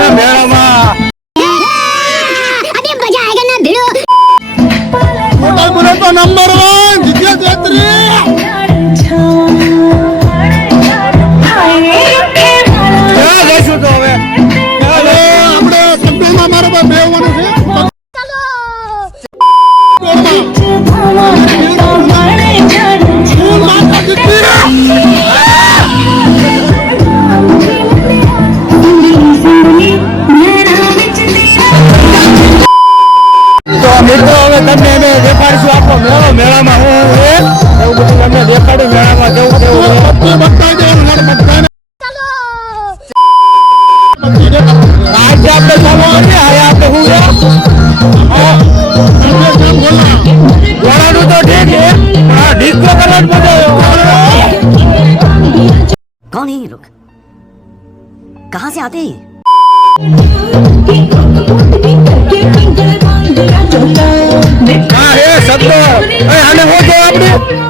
આપણા મેળામાં મોટા તો નંબર 1 જીત્યા છેત્રી જઈશું તો હવે આપણે કંપનીમાં મારો બે આવવાનું છે તો મિત્રો હવે તમને અમે દેખાડીશું આપણો મેળો મેળામાં હું એવું બધું તમને દેખાડ્યું મેળામાં જવું આજે આપણે ચાલો આપણે હું બોલાનું તો ઠીક છે ડિસ્કો કરવા મજા कौन है ये लोग कहाँ से आते हैं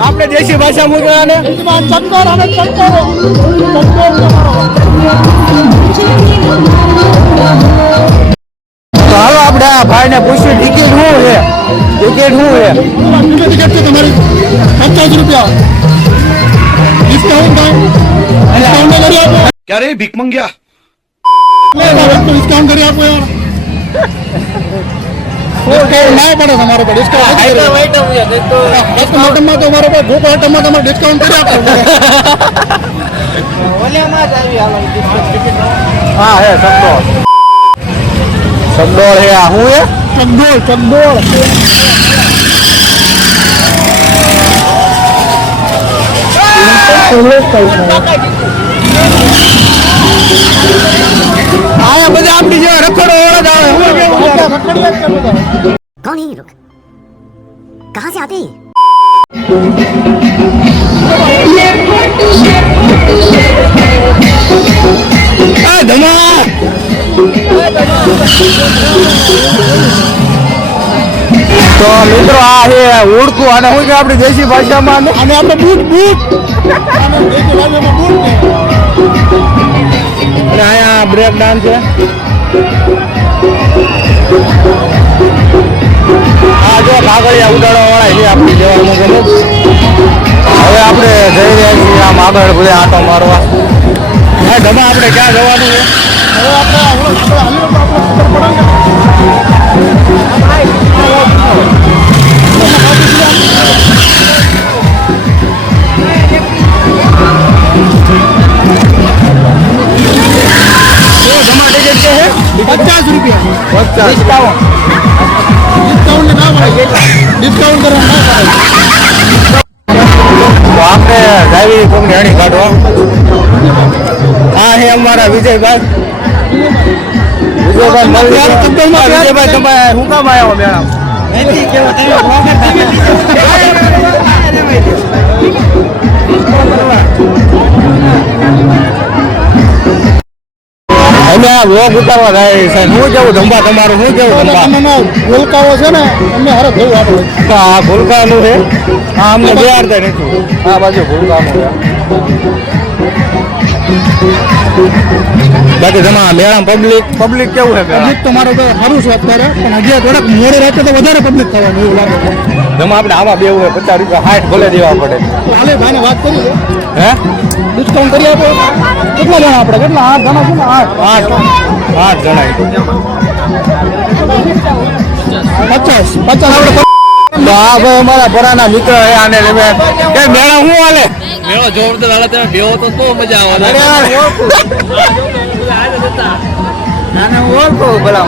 આપણે દેશી ભાષા મૂકવાને ચક્કર અને ચક્કર તો હાલો આપણે આ ભાઈને પૂછ્યું ટિકિટ શું છે ટિકિટ છે તમારી 50 રૂપિયા ડિસ્કાઉન્ટ કરી આપો क्या रे भीख मंगिया ડિસ્કાઉન્ટ કરી આપો યાર ઓકે ના પડે તમારો પર ડિસ્કાઉન્ટ આઈટમમાં તો મારો પર ભૂખ આઈટમમાં તમારે ડિસ્કાઉન્ટ કરી આપો ઓલેમાં જ આવી હાલો હા હે ચકડોળ હે આ હું હે ચકડોળ આયા બધા આપણી જે રખડો ઓળખ આવે कौन है ये लोग कहाँ से आते हैं ધમા તો મિત્રો આ છે ઓળખું અને શું કે આપણી દેશી ભાષામાં અને આપણે બૂટ અને અહીંયા બ્રેક ડાન્સ છે આ જો કાગળિયા ઉડાડવા વાળા છે આપણે જવાનું ગમે હવે આપણે જઈ રહ્યા છીએ આમ આગળ બધે આટો મારવા હા ધમા આપણે ક્યાં જવાનું છે હવે ₹50 ડિસ્કાઉન્ટ તો આપણે ડ્રાઈવરી કોમની હણી કાઢો આ હે અમારા વિજયભાઈ તમે શું કામ આવ્યો મેડમ અમે આ વ્લોગ ઉતારવા જાય છે શું કેવું ધંબા તમારું શું કેવું ધંબા ભૂલકાઓ છે ને અમને હરે થયું આપણે હા ભૂલકાનું છે હા અમને બિહારતા નથી આ બાજુ ભૂલકાનું છે બાકી તમારા મેળામાં પબ્લિક કેવું છે પબ્લિક તો મારો તો સારું છે અત્યારે પણ હજી થોડાક મોડે રાતે તો વધારે પબ્લિક થવાનું એવું લાગે જેમાં આપણે આમાં બેવું હોય 50 રૂપિયા 60 ભલે દેવા પડે હાલે ભાઈને વાત કરી છે હે ડિસ્કાઉન્ટ કરી આપો કેટલા જણા આપણે કેટલા 8 જણા છે ને 8 જણા 50 આપણે હા ભાઈ અમારા પરાના મિત્ર હે આને લેવે કે મેળા શું હાલે મેળો જોરદાર હાલે તમે બેહો તો બહુ મજા આવે નાને ઓળખો ભલા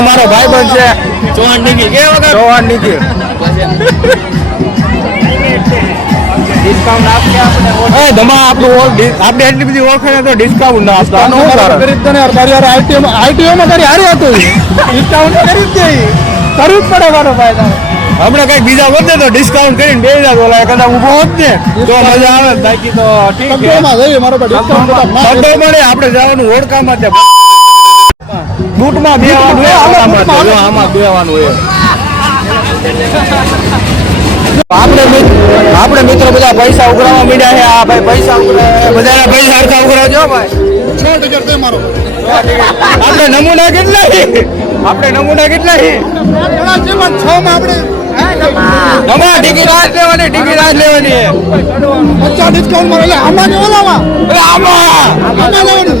મારો ભાઈ બંધ છે ચૌહાણ નીકળી કે ચૌહાણ નીકળી ડિસ્કાઉન્ટ આપકે આપણે ધમા આપણું આપણે એટલી બધી ઓળખાણ તો ડિસ્કાઉન્ટ ના આપતા કરી દે ને મારી યાર આઈટીઓ માં તારી હારી હતું ડિસ્કાઉન્ટ કરી જ દે કરવું જ પડે મારો ભાઈ તારે આપણે કઈક બીજા વધે તો ડિસ્કાઉન્ટ કરીને બે હજાર બોલાય કદાચ ઉભો હોત ને તો મજા આવે બાકી તો ઠીક છે મારો ડિસ્કાઉન્ટ મળે આપણે જવાનું ઓળખામાં છે બૂટમાં બેવાનું હોય આમાં બેવાનું હોય આપણે મિત્રો બધા પૈસા ઉઘરાવા માંડ્યા છે. આ ભાઈ પૈસા ઉઘરાવે, બધાના પૈસા હરખા ઉઘરાવજો ભાઈ. 6 ટિકિટ દે મારો. આપણે નમૂના કેટલા છે? આપણે નમૂના કેટલા છે? ઘણા છે પણ 6 માં આપણે નમા ટિકિટ આજ લેવાની, ટિકિટ આજ લેવાની. 50 ડિસ્કાઉન્ટ માં. એટલે આમાં કે ઓલામાં? એટલે આમાં લેવાનું.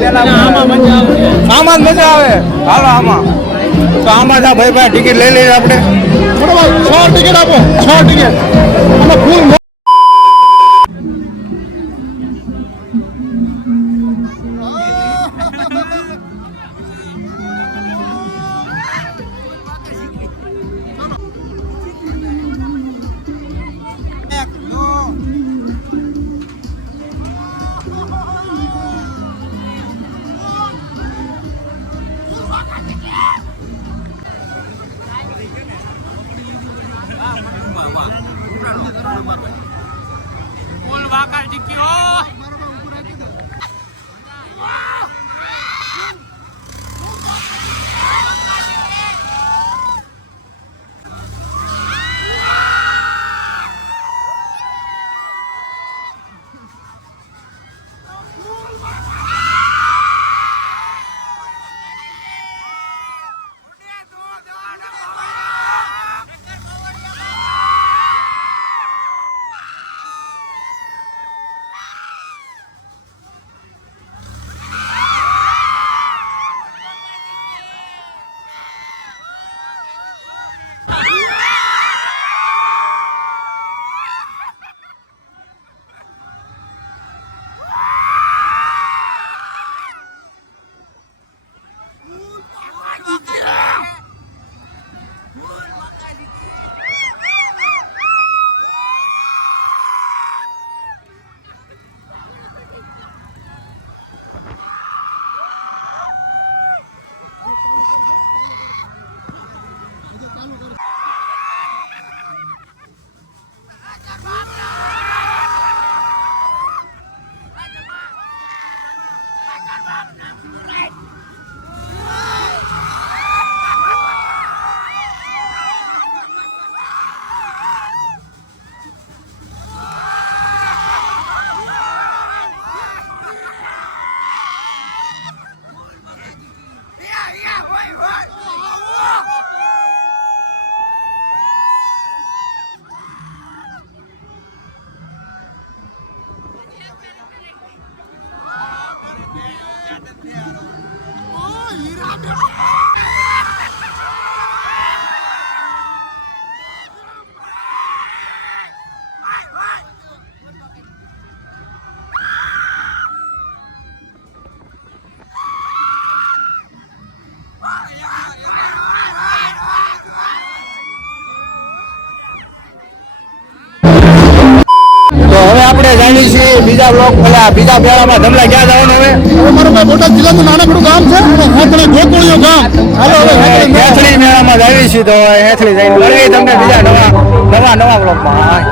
આમાં જ મજા આવે. હાલો આમાં તો આમાં થા ભાઈ ભાઈ ટિકિટ લઈ લઈએ આપણે. બોલો ભાઈ 6 ટિકિટ આપો. 6 ટિકિટ અને ફૂલ. હવે આપણે જાણી છીએ બીજા બ્લોક બીજા મેળામાં ધમલા ક્યાં જવાનું હવે? અમારું ભાઈ બોટાદ જિલ્લાનું નાનકડું ગામ છે હેથળી ગોકુળિયો ગામ. હાલો હવે હેથળી મેળામાં જાવી છીએ તો હેથળી જઈને મળીએ તમને બીજા નવા બ્લોકમાં.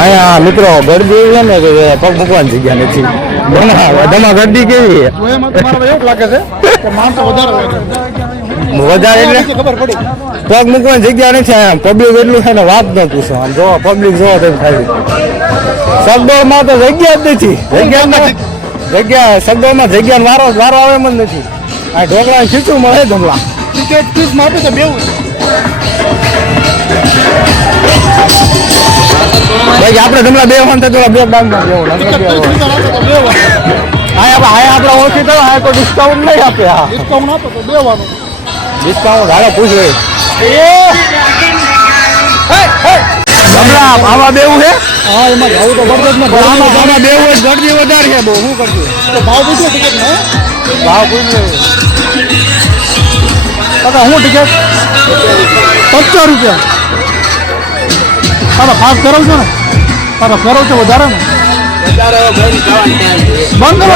અહીંયા મિત્રો ગરદી છે ને કે પગ મૂકવાની જગ્યા નથી. દમા ગરદી કેવી છે? એમાં તો મારા એવું લાગે છે કે માણસો વધારે લાગે વધારે એટલે ખબર પડી. પગ મૂકવાની જગ્યા નથી. આમ પબ્લિક એટલું છે ને વાત ન પૂછો. આમ જોવો પબ્લિક જોવો તો થાય. શબ્દોમાં તો જગ્યા જ નથી. જગ્યા શબ્દોમાં જગ્યાનો વારો આવે એમ જ નથી. આ ઢોકળા ખીચું મળે ધમલા. ટિકિટ 30 માં આપે તો બેવું. ભાઈ આપણે ધમલા બે વાંધા તો બે ડાંગમાં બેવું આપણે ઓછી તો હા તો ડિસ્કાઉન્ટ નહીં આપે. હા ડિસ્કાઉન્ટ આપો તો દેવાનું. ડિસ્કાઉન્ટ હાલો પૂછવે ધમલા આમાં બેવું છે. હા એમાં આવું તો બરદતમાં આમાં બેવું જ ગરદી વધારે છે બહુ. શું કરશું? ભાવ પૂછો ટિકિટ ને ભાવ પૂછવે હું ટિકિટ 50 રૂપિયા. તમે ખાસ કરો છો ને? તમે કરો છો વધારે ને? બંધ કરો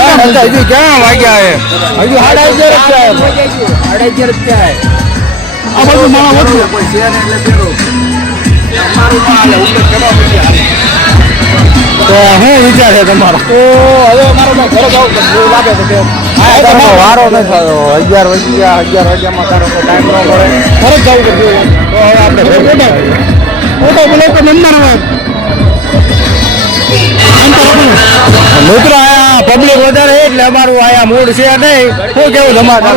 હજુ ક્યાં વાગ્યા છે? હજુ 11:30 આ બધું માણસ ઓછું. તો શું વિચાર છે તમારો? તો હવે અમારે ઘરે જવું પડશે એવું લાગે છે કે વારો નથી થયો. 11 વાગ્યામાં તારો ટાઈમ ન મળે. ઘરે જ જવું પડશે. તો હવે આપણે મોટો બ્લોક નંબર 1 મિત્રો આયા પબ્લિક વધારે એટલે અમારું આયા મૂડ છે નહીં. શું કેવું ધમાકા?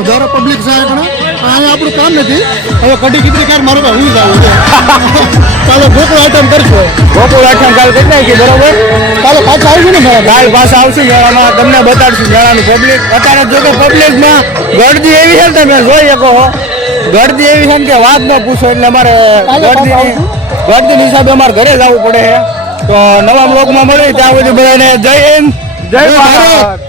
વધારે પબ્લિક છે અહીંયા આપણું કામ નથી. હવે કઢી ખીચડી કાર મારું તો હું જાઉં ચાલો ગોકુળ આઈટમ કરશો. ગોકુળ આઠમ કાલ કરી નાખી બરોબર. ચાલો પાછા આવશું ને મારા કાલ પાછા આવશું મેળામાં, તમને બતાડશું મેળાનું પબ્લિક. અત્યારે જો કે પબ્લિકમાં ગળદી એવી છે ને તમે જોઈ શકો છો. ગળદી એવી છે ને કે વાત ન પૂછો. એટલે અમારે ગળદી હિસાબે અમારે ઘરે જવું પડે છે. તો નવા બ્લોગમાં મળીએ ત્યાં સુધી બધાને જય હિન્દ જય ભારત.